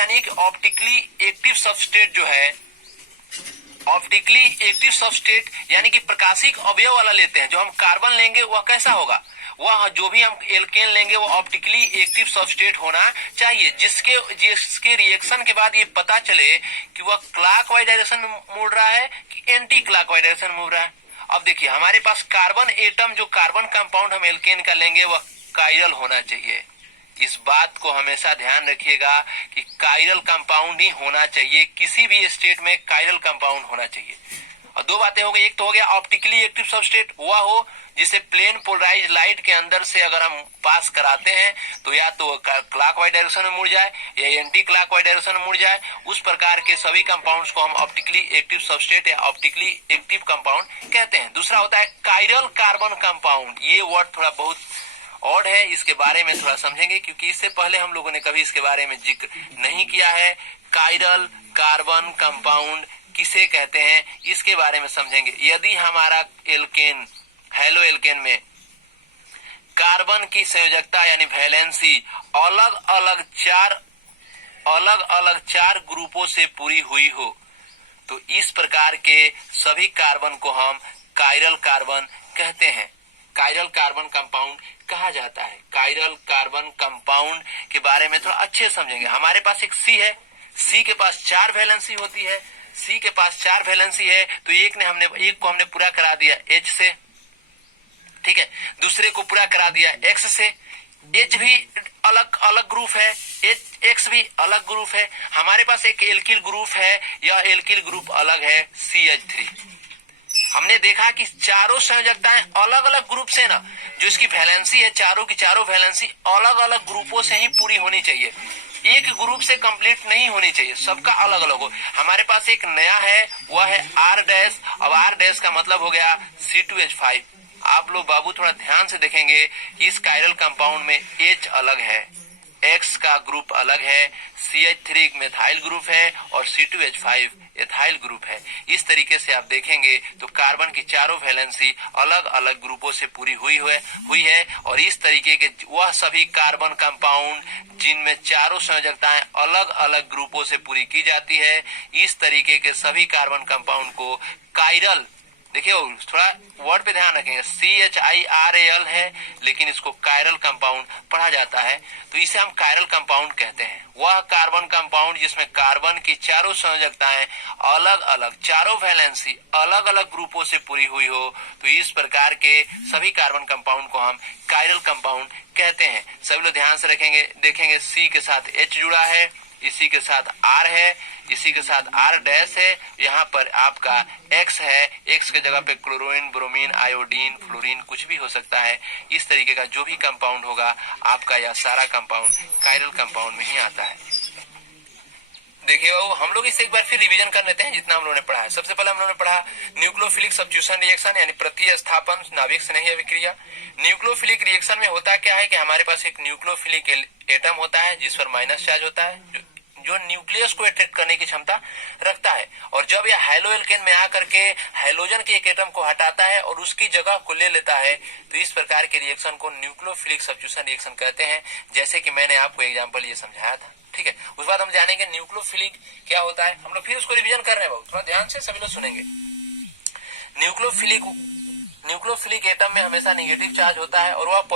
जानिए कि optically active substrate जो है, ऑप्टिकली एक्टिव सबस्ट्रेट यानी कि प्रकाशिक अवयव वाला लेते हैं, जो हम कार्बन लेंगे वह कैसा होगा, वह जो भी हम एल्केन लेंगे वो ऑप्टिकली एक्टिव सबस्ट्रेट होना चाहिए, जिसके रिएक्शन के बाद ये पता चले कि वह क्लॉकवाइज डायरेक्शन में मुड़ रहा है कि एंटी क्लॉकवाइज डायरेक्शन में मुड़ रहा है। अब देखिए हमारे पास कार्बन एटम, जो कार्बन कंपाउंड हम एल्केन का लेंगे वह कायरल होना चाहिए। इस बात को हमेशा ध्यान रखिएगा कि कायरल कंपाउंड ही होना चाहिए, किसी भी स्टेट में कायरल कंपाउंड होना चाहिए। और दो बातें हो गई, एक तो हो गया ऑप्टिकली एक्टिव सबस्ट्रेट, वह हो जिसे प्लेन पोलराइज लाइट के अंदर से अगर हम पास कराते हैं तो या तो क्लॉकवाइज डायरेक्शन में मुड़ जाए या एंटी क्लॉकवाइज डायरेक्शन में मुड़ जाए, उस प्रकार के सभी कंपाउंड्स को हम ऑप्टिकली एक्टिव सबस्ट्रेट या ऑप्टिकली एक्टिव कंपाउंड कहते हैं। दूसरा होता है कायरल कार्बन कंपाउंड। ये वर्ड थोड़ा बहुत ऑड है, इसके बारे में थोड़ा समझेंगे क्योंकि इससे पहले हम लोगों ने कभी इसके बारे में जिक्र नहीं किया है। कायरल कार्बन कंपाउंड किसे कहते हैं इसके बारे में समझेंगे। यदि हमारा एल्केन, हेलो एल्केन में कार्बन की संयोजकता यानी वैलेंसी अलग अलग चार ग्रुपों से पूरी हुई हो तो इस प्रकार के सभी कार्बन को हम कायरल कार्बन कहते हैं, कायरल कार्बन कंपाउंड कहा जाता है। कायरल कार्बन कंपाउंड के बारे में थोड़ा अच्छे समझेंगे। हमारे पास एक सी है, सी के पास 4 वैलेंसी होती है, सी के पास 4 वैलेंसी है तो एक को हमने पूरा करा दिया H से, ठीक है, दूसरे को पूरा करा दिया X से, H भी अलग ग्रुप है, X भी अलग ग्रुप है। हमारे पास एक एल्किल ग्रुप है, यह एल्किल ग्रुप अलग है CH3। हमने देखा कि चारों संयोजकताएं अलग अलग ग्रुप से ना, जो इसकी वैलेंसी है चारों की चारों वैलेंसी अलग अलग ग्रुपों से ही पूरी होनी चाहिए, एक ग्रुप से कंप्लीट नहीं होनी चाहिए, सबका अलग अलग हो। हमारे पास एक नया है वह है R डैश। अब R डैश का मतलब हो गया C2H5। आप लोग बाबू थोड़ा ध्यान से देखेंगे कि इस कायरल कंपाउंड में H अलग है, X का ग्रुप अलग है, CH3 मेथाइल ग्रुप है और C2H5 एथाइल ग्रुप है। इस तरीके से आप देखेंगे तो कार्बन की चारों वैलेंसी अलग अलग ग्रुपों से पूरी हुई है और इस तरीके के वह सभी कार्बन कंपाउंड जिनमें चारों संयोजकताएं अलग अलग ग्रुपों से पूरी की जाती है, इस तरीके के सभी कार्बन कंपाउंड को कायरल, देखिए थोड़ा वर्ड पे ध्यान रखेंगे, CHIRAL है लेकिन इसको कायरल कंपाउंड पढ़ा जाता है तो इसे हम कायरल कंपाउंड कहते हैं। वह कार्बन कंपाउंड जिसमें कार्बन की चारों संयोजकताएं अलग अलग, चारों वैलेंसी अलग अलग ग्रुपों से पूरी हुई हो तो इस प्रकार के सभी कार्बन कंपाउंड को हम कायरल कंपाउंड कहते हैं। सभी लोग ध्यान से रखेंगे, देखेंगे C के साथ H जुड़ा है, इसी के साथ R है, इसी के साथ R डैश है, यहाँ पर आपका X है, X के जगह पे क्लोरीन, ब्रोमीन, आयोडीन, फ्लोरीन कुछ भी हो सकता है। इस तरीके का जो भी कंपाउंड होगा आपका यह सारा कंपाउंड कायरल कंपाउंड में ही आता है। देखिए हम लोग इसे एक बार फिर रिवीजन कर लेते हैं जितना हम लोगों ने पढ़ा है। सबसे पहले हम लोगों ने पढ़ा न्यूक्लियोफिलिक सब्स्टिट्यूशन रिएक्शन यानी प्रतिस्थापन नाभिक स्नेही अभिक्रिया। न्यूक्लियोफिलिक रिएक्शन में होता क्या है कि हमारे पास एक न्यूक्लियोफिलिक एटम होता है जिस पर माइनस चार्ज होता है, जो न्यूक्लियस को अट्रैक्ट करने की क्षमता रखता है, और जब यह हाइलो एल्केन में आकर के हाइड्रोजन के एक एटम को हटाता है और उसकी जगह को ले लेता है तो इस प्रकार के रिएक्शन को न्यूक्लियोफिलिक सब्स्टिट्यूशन रिएक्शन कहते हैं, जैसे कि मैंने आपको एग्जांपल ये समझाया था। ठीक है, उस बाद हम जानेंगे न्यूक्लियोफिलिक क्या होता है। हम लोग फिर उसको रिवीजन कर रहे हैं, थोड़ा ध्यान से सभी लोग सुनेंगे। न्यूक्लियोफिलिक एटम में हमेशा नेगेटिव चार्ज होता है और वह